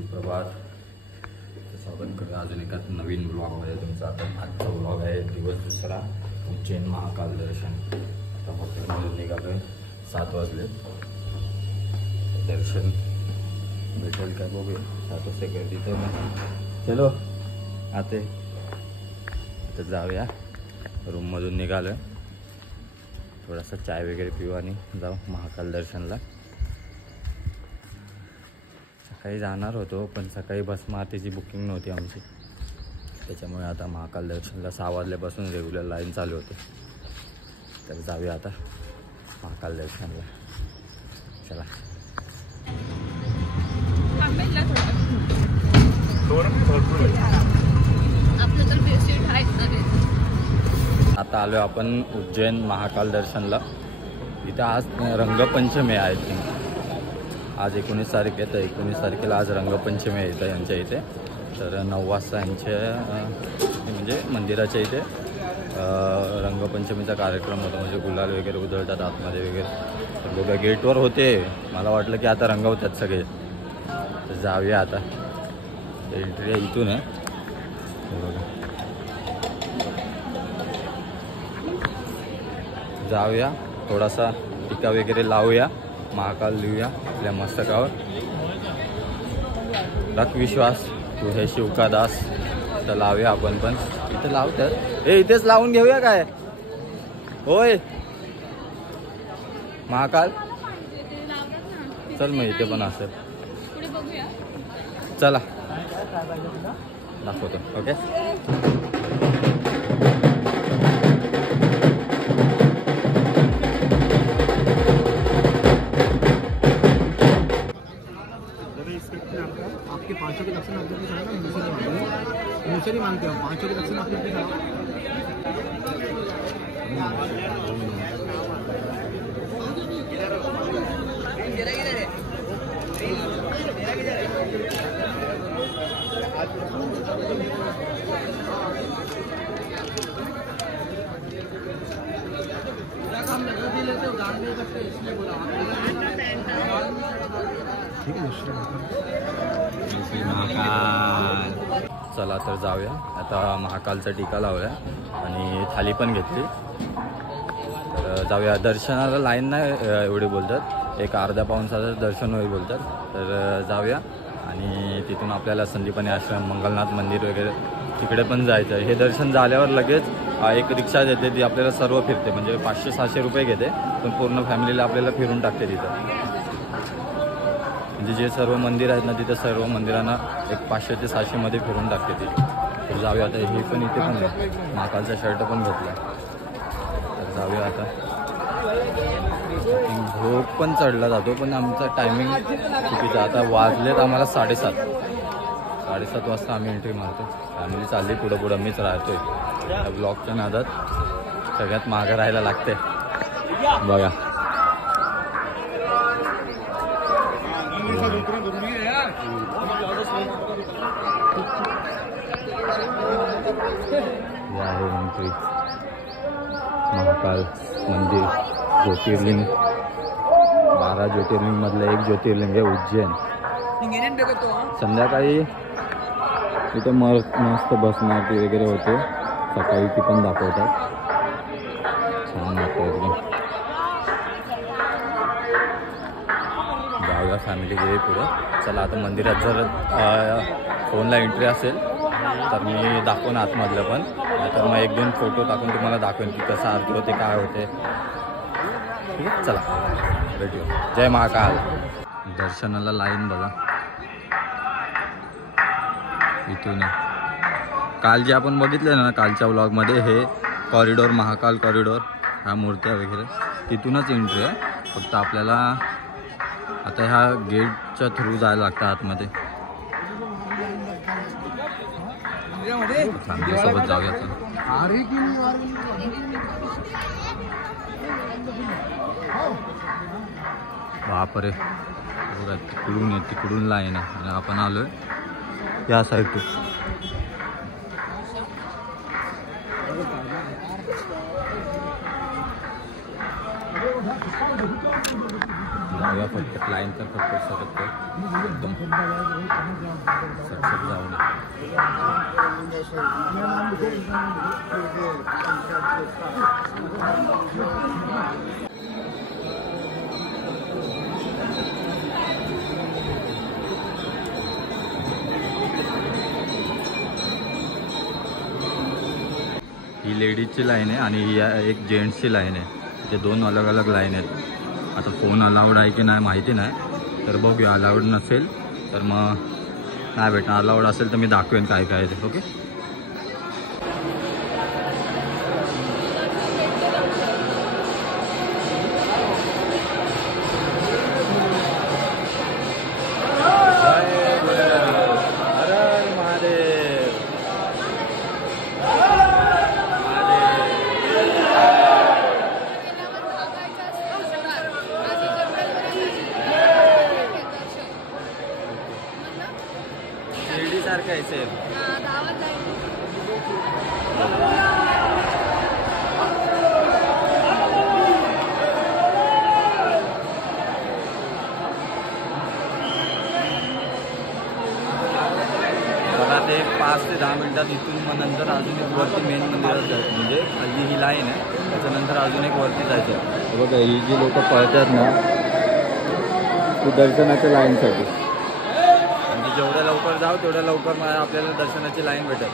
सुप्रभात. स्वागत करतो अजून एका नवीन ब्लॉगमध्ये तुमचं. आता आजचा ब्लॉग आहे दिवस दुसरा, उज्जैन महाकाल दर्शन. आता हॉटेलमधून निघालोय, 7 वाजले. दर्शन भेटेल काय बघूया. 7 वाजता गर्दी तर नाही. चलो आता जाऊया. रूममधून निघालोय, थोडासा चाय वगैरे पिऊ आणि जाऊ महाकाल दर्शनला. सकाळी जाणार होतो पण सकाळी बस मातेची बुकिंग नव्हती आमची, त्याच्यामुळे आता महाकाल दर्शनला 6 वाजल्यापासून रेग्युलर लाईन चालू होते. तर जाऊया आता महाकाल दर्शनला. चला. आता आलो आपण उज्जैन महाकाल दर्शनला. इथं आज रंगपंचमी आहे ती. आज 19 तारीख आहे, तर 19 तारखेला आज रंगपंचमी आहे इथं यांच्या इथे. तर 9 वाजता यांच्या म्हणजे मंदिराच्या इथे रंगपंचमीचा कार्यक्रम होता. म्हणजे गुलाल वगैरे उधळतात आतमध्ये वगैरे. तर बघा गेटवर होते, मला वाटलं की आता रंगवतात सगळे. तर जाऊया आता. एंट्री इथून आहे बघा. जाऊया, थोडासा टीका वगैरे लावूया, महाकाल लिहूया आपल्या मस्तकावर. रख विश्वास तू हे शिवका दास. तर लावूया आपण पण. इथं लावतात, हे इथेच लावून घेऊया काय होय महाकाल. चल मग इथे पण असेल, चला दाखवतो. ओके. आपके 500 के दक्षिण आपके मुझसे नहीं मांगते हो. 500 के दक्षिण आपके ठीक है. महाकाल. चला तर जाऊया आता. महाकालचा टीका लावूया आणि थाली पण घेतली. तर जाऊया. दर्शनाला लाईन नाही एवढे बोलतात, एक अर्ध्या पाऊण तासाचं दर्शन होईल बोलतात. तर जाऊया आणि तिथून आपल्याला संदीपनी आश्रम, मंगलनाथ मंदिर वगैरे तिकडे पण जायचं. हे दर्शन झाल्यावर लगेच एक रिक्षा देते, ती आपल्याला सर्व फिरते. म्हणजे 500-600 रुपये घेते, पण पूर्ण फॅमिलीला आपल्याला फिरून टाकते तिथं. म्हणजे जे सर्व मंदिर आहेत ना, तिथं सर्व मंदिरांना एक 500 ते 600 मध्ये फिरून टाकते ती. तर जाऊया आता. हे पण इथे पण आहे, महाकालचा शर्ट पण घेतला. तर जाऊया आता. झोप पण चढला जातो, पण आमचा टायमिंग चुकीचा. आता वाजलेत आम्हाला 7:30 वाजता आम्ही एंट्री मारतो. फॅमिली चालली पुढं, मीच राहतोय. त्या ब्लॉगच्या नादात सगळ्यात मागं राहायला लागते. बघा आहे एंट्री. महाकाल मंदिर, ज्योतिर्लिंग, 12 ज्योतिर्लिंग मधलं एक ज्योतिर्लिंग आहे उज्जैन. संध्याकाळी इथे मस्त बसमारती वगैरे होते. सकाळी ती पण दाखवतात. छान वाटतं एकदम. जाऊया फॅमिली गेली पुढे. चला आता मंदिरात जर फोनला एंट्री असेल तर मी दाखवून आतमधलं पण, नाहीतर मग 1-2 फोटो टाकून तुम्हाला दाखवेन की कसं आरती होते, काय होते. ठीक आहे, चला भेटूया. जय महाकाल. दर्शनाला लाईन बघा इथून. काल जे आपण बघितलं ना कालच्या व्लॉगमध्ये, हे कॉरिडॉर, महाकाल कॉरिडॉर, ह्या मूर्त्या वगैरे तिथूनच एंट्री आहे. फक्त आपल्याला आता ह्या गेटच्या थ्रू जायला लागतं आतमध्ये. फॅमिलीसोबत जाऊया आता. बापरे बघा, तिकडून लाईन आहे आणि आपण आलोय या साईडून. जाऊया फटफट लाईन तर फटफट सरकतो एकदम सटसट जाऊन ही लेडीजची लाईन आहे आणि ही एक जेंट्सची लाईन आहे. ते दोन अलग अलग लाईन आहेत. आता फोन अलाउड आहे की नाही माहिती नाही, तर बघूया. अलाउड नसेल तर मग नाही भेटणार, अलाउड असेल तर मी दाखवेन काय काय ते. ओके. सारखं आहे सेम. बघा ते 5 ते 10 मिनिटात इथून मग नंतर अजून एक वरती मेन मंदिरात जायचं. म्हणजे हल्ली ही लाईन आहे, त्याच्यानंतर अजून एक वरती जायचं. बघा ही जी लोक पळतात ना ती दर्शनाच्या लाईनसाठी. जेवढ्या लवकर जाऊ तेवढ्या लवकर आपल्याला दर्शनाची लाईन भेटेल.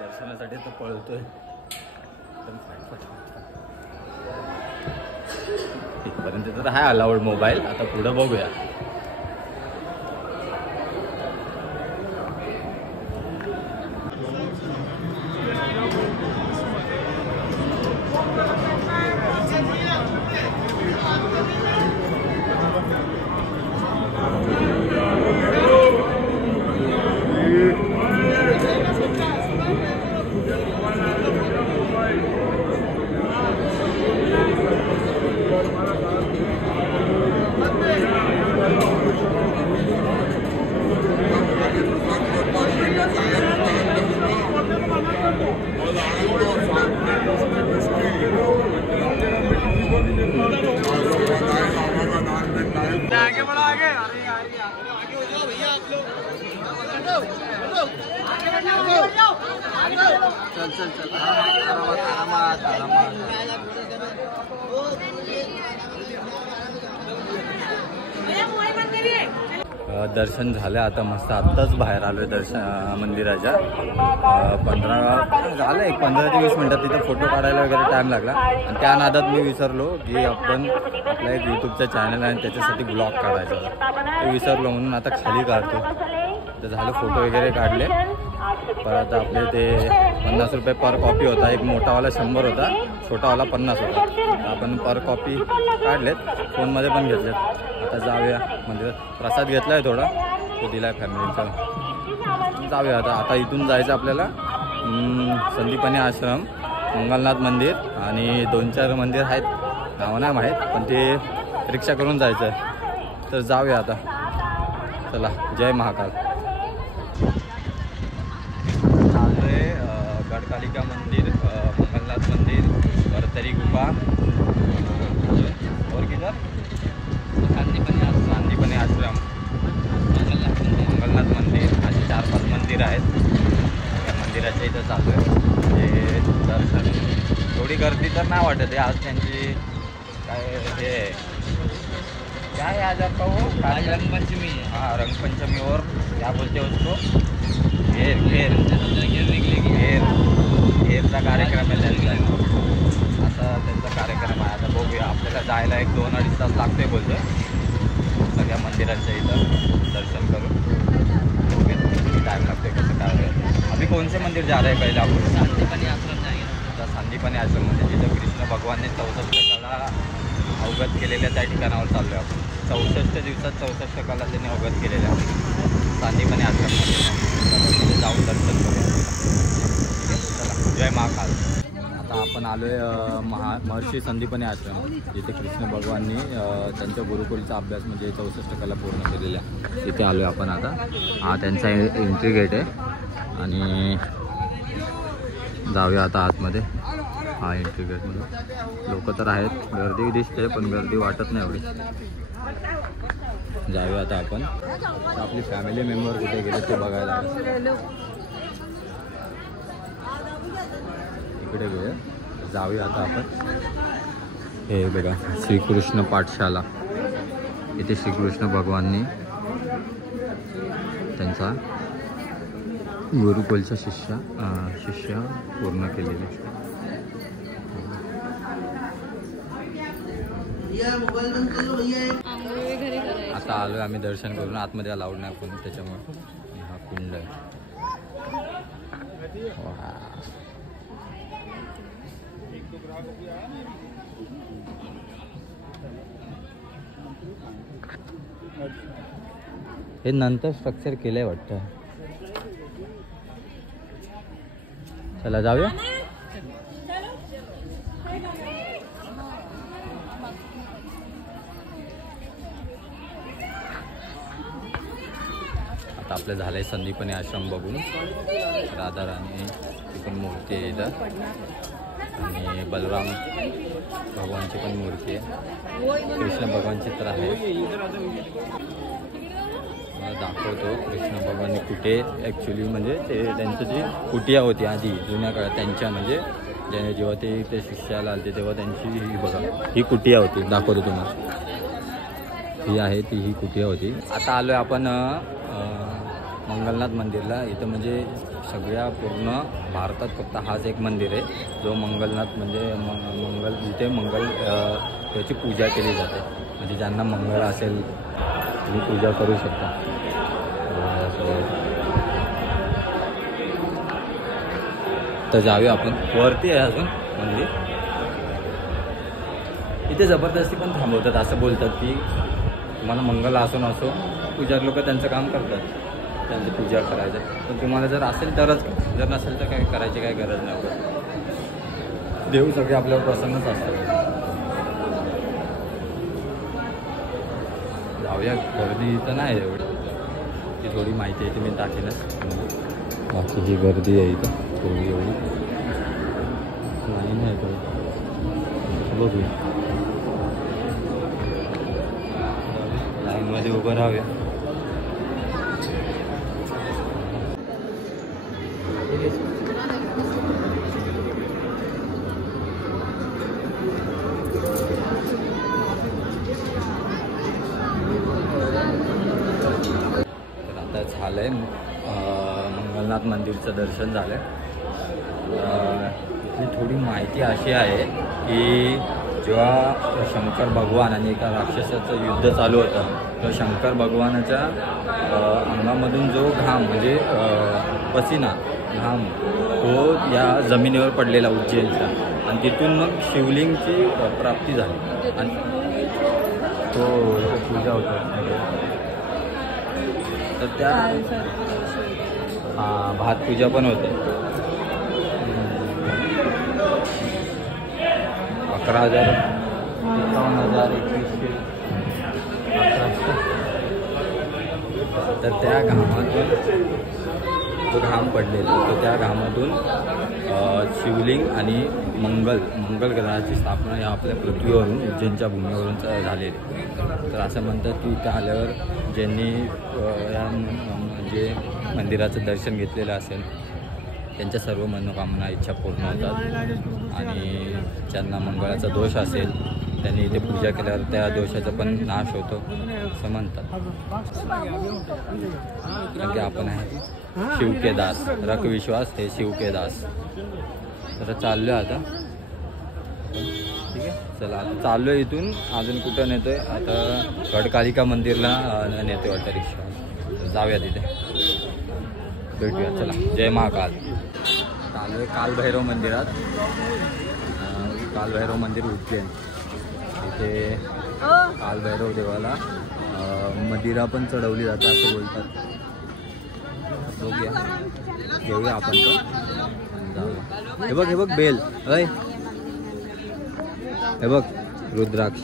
दर्शनासाठी तर पळतोय इथपर्यंत तर आहे अलाउड मोबाईल. आता पुढं बघूया. दर्शन झालं आता मस्त. आत्ताच बाहेर आलोय मंदिराच्या. 15 झालं, एक 15 ते 20 मिनिटात तिथं फोटो काढायला वगैरे टाईम लागला. आणि त्या नादात मी विसरलो की आपण आपला एक यूट्यूबचा चॅनल आहे आणि त्याच्यासाठी ब्लॉग काढायचा होता. ते विसरलो म्हणून आता खाली काढतो. तर झालं, फोटो वगैरे काढले. परत आपले ते 50 रुपये पर कॉपी होता. एक मोठावाला 100 होता, छोटावाला 50 होता. आपण पर कॉपी काढलेत, फोनमध्ये पण घेतलेत. आता जाऊया मंदिरात. प्रसाद घेतला आहे थोडा, तो दिला आहे फॅमिलीचा. जाऊया आता. आता इथून जायचं आपल्याला संदीपनी आश्रम, मंगलनाथ मंदिर आणि 2-4 मंदिर आहेत, नावं नाही माहीत, पण ते रिक्षा करून जायचं आहे. तर जाऊया आता. चला, जय महाकाल. गडकालिका मंदिर, मंगलनाथ मंदिर, वरतरी गुफा और किधर सांदीपनी आश्रम, मंगलनाथ मंदिर, अशी 4-5 मंदिर आहेत. या मंदिराच्या इथं चालू आहे ते दर्शन. थोडी गर्दी तर नाही वाटत आहे आज. त्यांची काय हे क्या है आज आपका वो रंगपंचमी है. हाँ, रंगपंचमी. और क्या बोलते हैं उसको, घेर घेरचा कार्यक्रम आहे त्यांचा. असा त्यांचा कार्यक्रम आहे. आता बघूया. आपल्याला जायला 1-2-2.5 तास लागतोय बोलतोय सगळ्या मंदिरांच्या इथं दर्शन करून. ओके, किती टाईम लागतोय, कसं काय वगैरे. अभी कौन से मंदिर जा रहे हैं पहिले आपण? सांदीपनी आश्रम जाएंगे. आता सांदीपनी आश्रम म्हणजे जिथं कृष्ण भगवानने 64 कला अवगत केलेल्या त्या ठिकाणावर चाललो आहे आपण. 64 दिवसात 64 कला त्यांनी अवगत केलेल्या सांदीपनी आश्रममध्ये जाऊन दर्शन करूया. चला, जय महाकाल. आता आपण आलो आहे महर्षी संदीपनी आश्रम, जिथे कृष्ण भगवाननी त्यांच्या गुरुकुलचा अभ्यास म्हणजे 64 कला पूर्ण केलेल्या. तिथे आलो आहे आपण आता. हा त्यांचा एंट्री गेट आहे आणि जाऊया आता आतमध्ये. हा एंट्री गेटमध्ये लोक तर आहेत, गर्दी दिसते पण गर्दी वाटत नाही एवढी. जाऊया आता आपण. आपली फॅमिली मेंबर कुठे गेले ते बघायला. इकडे घेऊया, जाऊया आता आपण. हे बघा श्रीकृष्ण पाठशाला. इथे श्रीकृष्ण भगवाननी त्यांचा गुरुकुलच्या शिष्य पूर्ण केलेले. आता आलोय आम्ही दर्शन करून. आतमध्ये अलाउड नाही पण त्याच्यामुळे. हा कुंड आहे. हे नंतर स्ट्रक्चर केलंय वाटतं. चला जाऊया. आता आपलं झालंय संदीपनी आश्रम बघून. राधा राणी ची पण मूर्ती आहे इथं आणि बलराम भगवानची पण मूर्ती आहे. कृष्ण भगवान चित्र आहे. दाखवतो कृष्ण भगवाननी कुठे ॲक्च्युली म्हणजे ते त्यांचं जी कुटिया होती आधी जुन्या काळात त्यांच्या म्हणजे जेव्हा ते शिष्याला आले तेव्हा त्यांची ही बघा ही कुटिया होती. दाखवतो तुम्हाला. ही आहे ती ही कुटिया होती. आता आलो आहे आपण मंगलनाथ मंदिरला. इथं म्हणजे सगळ्या पूर्ण भारतात फक्त हाच एक मंदिर आहे जो मंगलनाथ म्हणजे इथे त्याची पूजा केली जाते. म्हणजे ज्यांना मंगळ असेल तुम्ही पूजा करू शकता. तर जाऊया आपण. वरती आहे अजून मंदिर. इथे जबरदस्ती पण थांबवतात. असं बोलतात की तुम्हाला मंगल असो नसो पूजारी लोक त्यांचं काम करतात, त्यांची पूजा करायचं. पण तुम्हाला जर असेल तरच, जर नसेल तर काही करायची काही गरज नाही. देव सगळे आपल्यावर प्रसन्नच असतात. जाऊया. गर्दी तर नाही एवढी. ती थोडी माहिती आहे ती मी टाकेनच. बाकी ही गर्दी आहे इथं थोडी एवढी नाही थोडी. बघूया. लाईनमध्ये उभं राहूया. झालंय मंगलनाथ मंदिरचं दर्शन झालं. इथली थोडी माहिती अशी आहे की जेव्हा शंकर भगवान आणि एका राक्षसाचं युद्ध चालू होतं तर शंकर भगवानाच्या अंगामधून जो घाम म्हणजे पसीना घाम तो या जमिनीवर पडलेला उज्जैनचा आणि तिथून मग शिवलिंगची प्राप्ती झाली आणि तो पूजा होता. तर त्या भात पूजा पण होते. 11,000 51,000 2100 तर त्या घामातून जो घाम पडलेला तो त्या घामातून शिवलिंग आणि मंगल ग्रहाची स्थापना या आपल्या पृथ्वीवरून उज्जैनच्या भूमीवरून झालेली. तर असं म्हणतात की इथं आल्यावर ज्यांनी म्हणजे मंदिराचं दर्शन घेतलेलं असेल त्यांच्या सर्व मनोकामना इच्छा पूर्ण होतात आणि ज्यांना मंगळाचा दोष असेल त्यांनी इथे पूजा केल्यावर त्या दोषाचा पण नाश होतो असं म्हणतात. कारण की आपण आहे शिव के दास, रख विश्वास हे शिव के दास. तर चाललो आता. ठीक आहे चला आता चाललो इथून. अजून कुठं नेतोय आता गडकालिका मंदिरला नेतोय वाटतं रिक्षा. जाऊया तिथे भेटूया. चला जय महाकाल. चालू आहे कालभैरव मंदिरात. कालभैरव मंदिर उज्जैन. इथे कालभैरव देवाला मदिरा पण चढवली जाते असं बोलतात. बघूया घेऊया आपण पण जाऊया. हे बघ बेल. अय हे बघ रुद्राक्ष.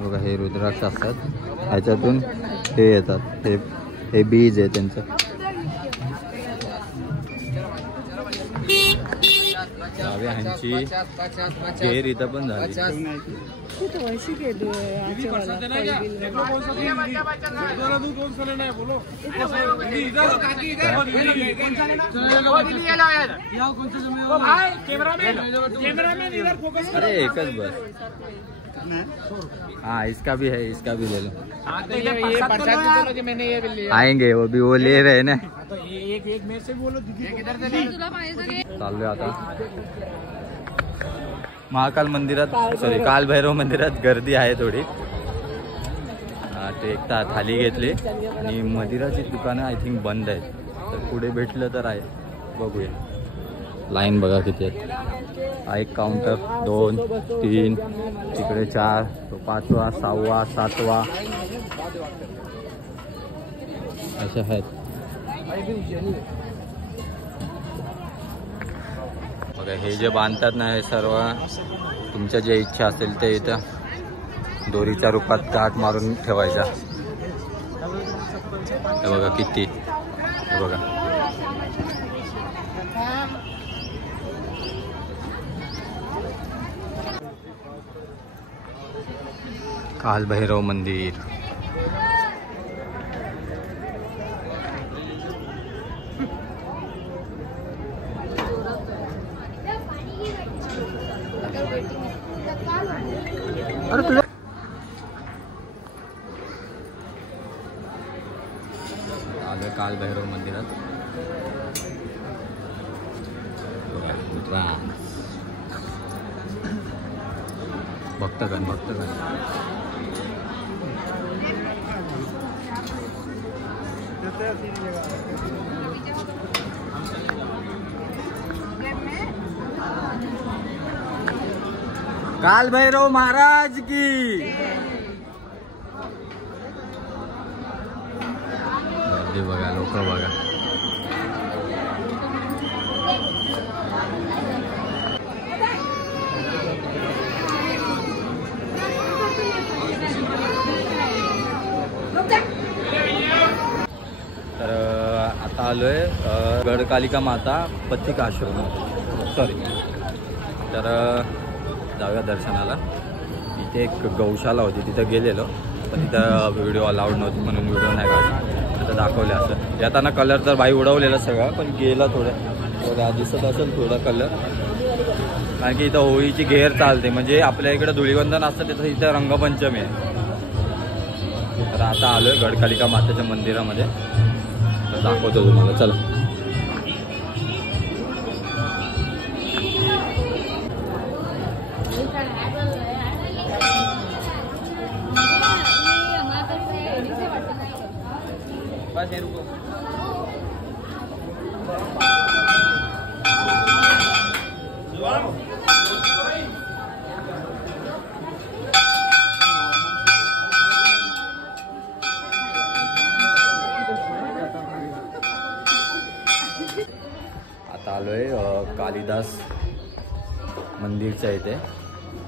बघा हे रुद्राक्ष असतात. ह्याच्यातून हे येतात. हे बीज आहे त्यांचं. ह्यांची गेर इथं पण झाली. अरे एकच बस. हाँ इसका भी है, इसका भी ले लो. आएंगे वो भी, वो ले रहे ना. एक मेरे से बोलो दीदी. चाललोय आता महाकाल मंदिरात, सॉरी काल भैरव मंदिरात गर्दी आहे थोडी. ते एकटा थाली घेतली आणि मंदिराची दुकानं आय थिंक बंद आहेत. तर पुढे भेटलं तर आहे, बघूया. लाईन बघा किती आहेत. हा एक काउंटर, 2 3 तिकडे 4, 5वा 6वा 7वा असे आहेत. बघा हे जे बांधतात ना, हे सर्व तुमच्या जे इच्छा असेल ते इथं दोरीच्या रूपात काट मारून ठेवायचा. हे बघा किती, हे बघा. काल भैरव मंदिर. आलं काल भैरव मंदिरात. भक्तगण भक्तगण. काल भैरव महाराज की. गर्दी बघा, लोक बघा. तर आता आलोय गडकालिका माता पथिक आश्रम, सॉरी. तर जाऊया दर्शनाला. इथे एक गौशाला होती, तिथं गेलेलो, पण तिथं व्हिडिओ अलाउड नव्हती म्हणून व्हिडिओ नाही काढला. तिथं दाखवले असं. येताना कलर तर बाई उडवलेला सगळा, पण गेला थोडं दिसत असेल थोडा कलर. कारण की इथं होळीची घेर चालते, म्हणजे आपल्या इकडे धुळीवंदन असतं तिथं इथं रंगपंचमी आहे. तर आता आलोय गडकालिका मातेच्या मंदिरामध्ये, तर दाखवतो तुम्हाला. चला. आता आलोय कालिदास मंदिरच्या इथे.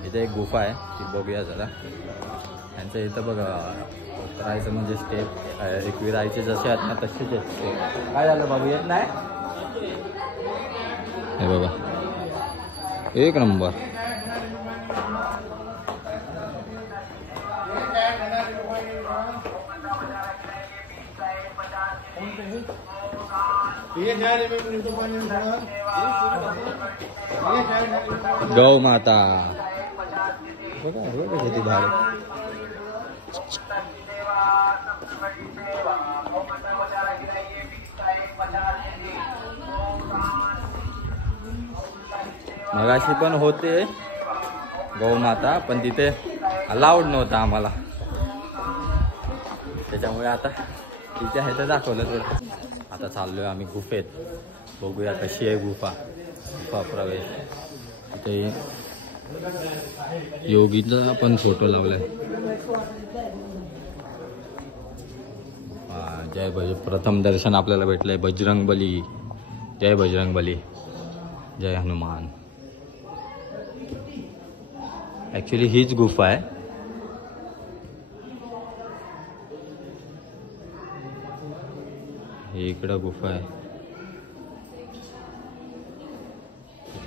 इथे एक गुफा आहे, ती बघूया जरा. त्यांचं इथं बघा उतरायचं म्हणजे स्टेप एकविरायचे जसे आहेत ना तसेच आहेत. काय झालं बघू येत नाही. हे बघा एक नंबर. गौ माता बघा, हे बघा किती भारी. मगाशी पण होते गौमाता, पण तिथे अलाउड नव्हता आम्हाला, त्याच्यामुळे आता तिथे आहे तर दाखवलं थोडं. आता चाललोय आम्ही गुफेत, बघूया कशी आहे गुफा प्रवेश. इथे योगीचा पण फोटो लावलाय. जय प्रथम दर्शन आपल्याला भेटलंय बजरंग बली. जय बजरंग बली, जय हनुमान. ॲक्च्युली हीच गुफा आहे. ही इकडं गुफा आहे,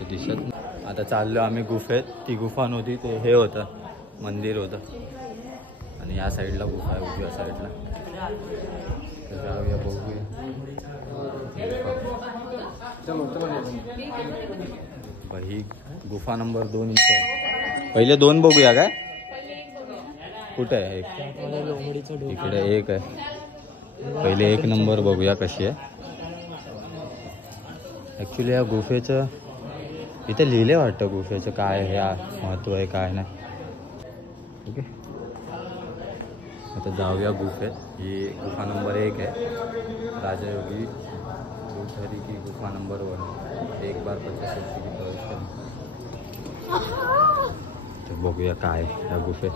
दिसत. आता चाललो आम्ही गुफेत. ती गुफा नव्हती, ते हे होतं, मंदिर होतं. आणि या साईडला गुफा आहे, उजव्या साईडला. तर जाऊया, बघूया. ही गुफा नंबर 2 इथं. पहिले 2 बघूया काय? कुठे आहे? इकडे 1 आहे. पहिले 1 नंबर बघूया कशी आहे. ॲक्च्युली या गुफेचं इथे लिहिले वाटतं, गुफेचं काय हे महत्त्व आहे काय नाही. ओके, आता जाऊया गुफेत. ही गुफा नंबर 1 आहे. राजयोगी बुद्धरी की गुफा नंबर 1. 1 बार 50 की प्रवेश करें. तर बघूया काय या गुफेत.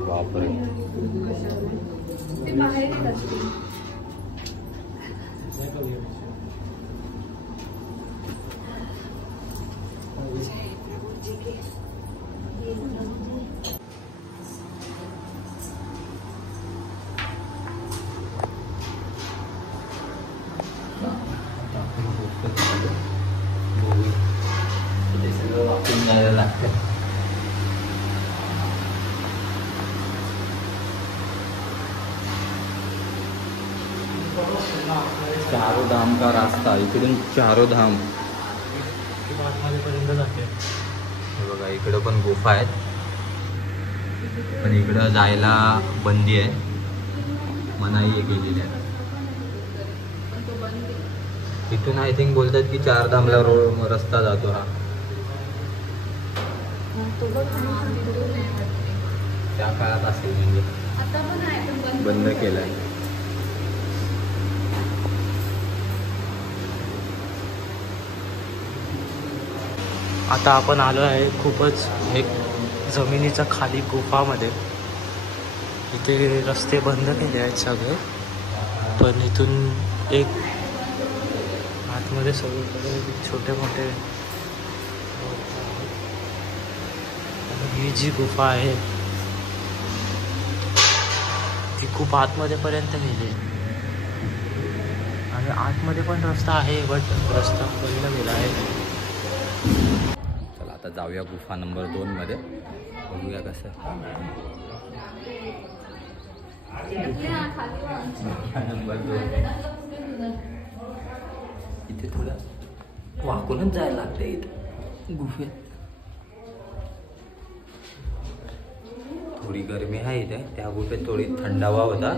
बापरे, वाचून जायला लागतं. चारो धाम का रास्ता, इकडून चारो धाम पर्यंत जाते. हे बघा, इकडं पण गुफा आहेत, पण इकडं जायला बंदी आहे, मनाई केलेली आहे. इथून आय थिंक बोलतात की 4 धामला रस्ता जातो हा. त्या काळात असेल, म्हणजे बंद केलाय. आता आपण आलो आहे खूपच एक जमिनीच्या खाली गुफामध्ये. इथे रस्ते बंद केले आहेत सगळे, पण इथून एक आतमध्ये सगळीकडे छोटे मोठे. ही जी गुफा आहे ती खूप आतमध्ये पर्यंत गेली आणि आतमध्ये पण रस्ता आहे, बट रस्ता बंद गेला आहे. चला आता जाऊया गुफा नंबर 2 मध्ये, बघूया कसं. नंबर 2 इथे थोडं वाकूनच जायला लागतं इथं गुफेत. थोडी गरमी आहे इथे. त्या गुफेत थोडी थंडावा होता,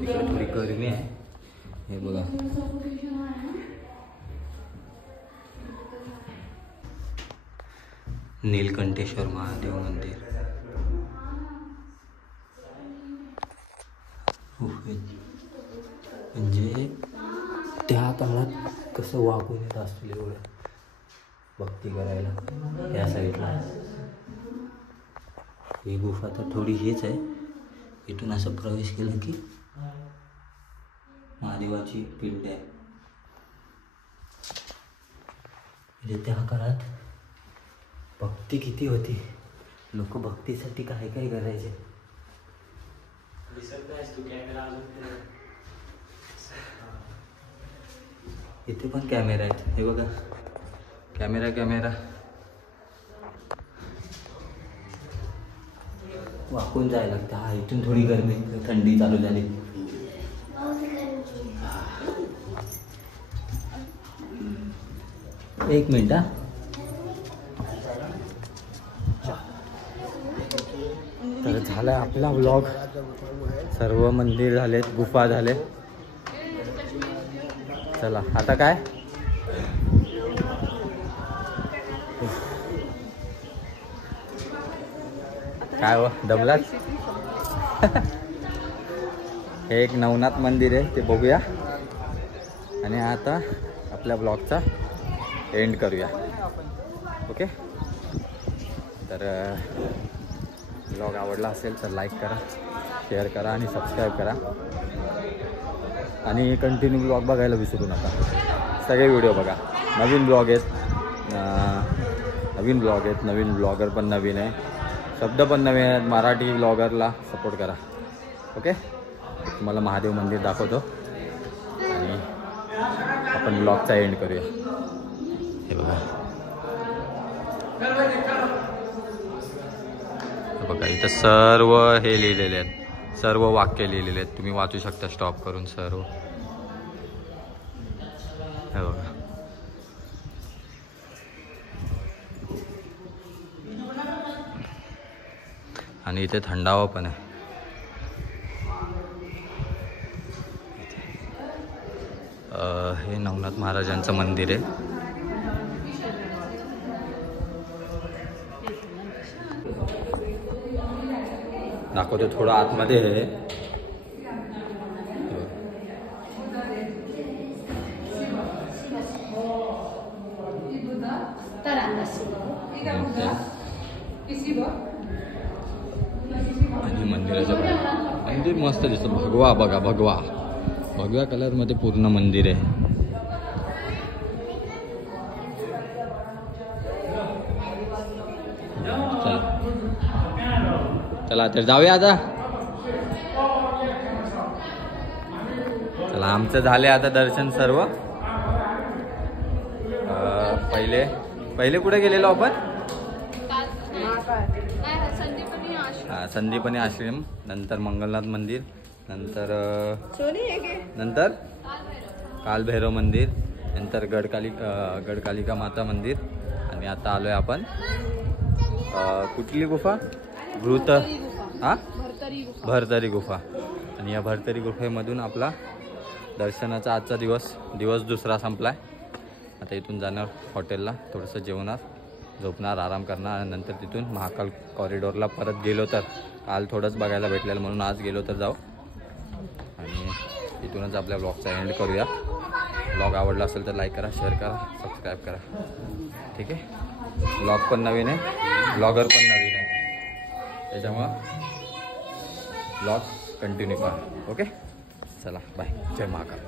इकडे थोडी गरमी आहे. हे बघा, नीलकंठेश्वर महादेव मंदिर. म्हणजे त्या काळात कसं वागून येत असतील एवढं भक्ती करायला. या साईडला ही गुफा तर थोडी हेच आहे. इथून असं प्रवेश केला की महादेवाची पिंड आहे. म्हणजे त्या काळात भक्ती किती होती, लोक भक्तीसाठी काय काय करायचे. इथे पण कॅमेरा आहेत, हे बघा, कॅमेरा. वाकून जायला लागतं. हा, इथून थोडी गरमी, थंडी चालू झाली. एक मिनिट हा. तर झाला आपला व्लॉग. सर्व मंदिर झालेत, गुफा झाले. चला आता काय, काय हो, दमलाच. हे एक नवनाथ मंदिर आहे, ते बघूया आणि आता आपल्या ब्लॉगचा एंड करूया. ओके, तर ब्लॉग आवडला असेल तर लाईक करा, शेअर करा आणि सबस्क्राईब करा आणि कंटिन्यू ब्लॉग बघायला विसरू नका. सगळे व्हिडिओ बघा. नवीन ब्लॉग आहेत, नवीन ब्लॉगर पण नवीन आहे, शब्द पण नवीन आहेत. मराठी ब्लॉगरला सपोर्ट करा. ओके, तुम्हाला महादेव मंदिर दाखवतो आणि आपण ब्लॉगचा एंड करूया. हे बघा, बघा इथं सर्व हे लिहिलेले आहेत, सर्व वाक्य लिहिलेले आहेत, तुम्ही वाचू शकता स्टॉप करून सर्व. हे बघा, आणि इथे थंडावा पण आहे. हे नवनाथ महाराजांचं मंदिर आहे. दाखवतो थोडं आतमध्ये आहे. आणि मंदिर मस्त दिसतं. भगवा बघा, भगव्या कलर मध्ये पूर्ण मंदिर आहे. चला तर जाऊया आता. चला, आमचं झाले आता दर्शन सर्व. पहिले कुठे गेलेलो आपण? संदीपनी आश्रम, नंतर मंगलनाथ मंदिर, नंतर कालभैरव मंदिर, नंतर गडकालिका माता मंदिर, आणि आता आलोय आपण कुठली गुफा? भरतरी गुफा. आणि या भरतरी गुफेमधून आपला दर्शनाचा आजचा दिवस दुसरा संपलाय. आता इथून जाणार हॉटेलला, थोडंसं जेवणार, झोपणार, आराम करणार, आणि नंतर तिथून महाकाल कॉरिडोरला परत गेलो तर काल थोडंच बघायला भेटलेलं म्हणून आज गेलो तर जाऊ. आणि इथूनच आपल्या ब्लॉगचा एंड करूया. ब्लॉग आवडला असेल तर लाईक करा, शेअर करा, सबस्क्राईब करा. ठीक आहे, ब्लॉग पण नवीन आहे, ब्लॉगर पण नवीन आहे, त्याच्यामुळं ब्लॉग कंटिन्यू करा. ओके, चला बाय, जय महाकाल.